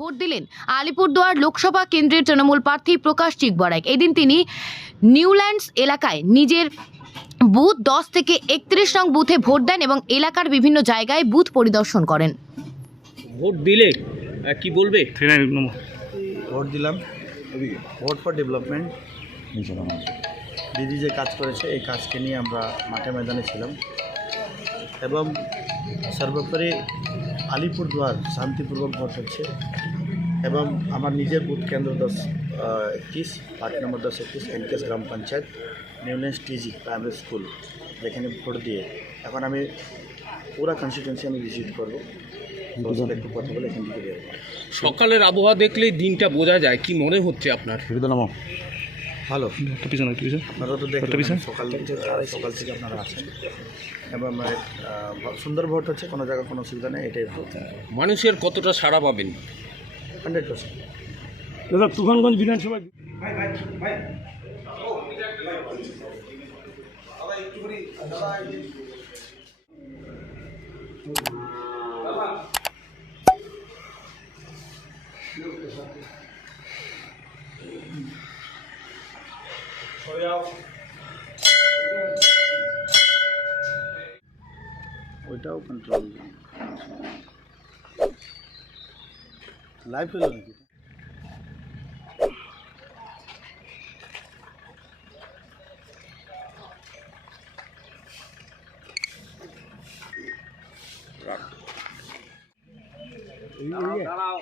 Vote দিলেন আলিপুরদুয়ার লোকসভা কেন্দ্রের তৃণমূল প্রার্থী প্রকাশ চিকবরাইক। এদিন তিনি নিউল্যান্ডস এলাকায় নিজের বুথ 10 থেকে 31 নং বুথে ভোট দেন এবং এলাকার বিভিন্ন জায়গায় বুথ পরিদর্শন করেন। ভোট দিলে কি বলবে? ভোট দিলাম, ভোট ফর ডেভেলপমেন্ট। দিদি যে কাজ করেছে এই কাজকে নিয়ে আমরা মাঠে ময়দানে ছিলাম এবং সর্বোপরি আলিপুরদুয়ার শান্তিপূর্বক ভোট হচ্ছে এবং আমার নিজের বুথ কেন্দ্র 10-21 পার্ট নম্বর 10-21 এনকেএস গ্রাম panchayat Newlands TG primary school, যেখানে ভোট দিয়ে এখন আমি পুরা কনস্টিটিউয়েন্সি আমি ভিজিট করবো। একটু কথা বলে এখান থেকে বেরোবো। সকালের আবহাওয়া দেখলে দিনটা বোঝা যায়, কি মনে হচ্ছে আপনার? ভালো, আপনারা তো দেখবেন সকাল থেকে আপনারা আছেন এবং সুন্দর ভোট হচ্ছে, কোনো জায়গায় কোনো অসুবিধা নেই, এটাই ভোট। মানুষের কতটা সাড়া পাবেন? 100%। দাদা তুফানগঞ্জ বিধানসভায় ওইটাও কন্ট্রোল লাইভ হলো নাকি? দাঁড়াও।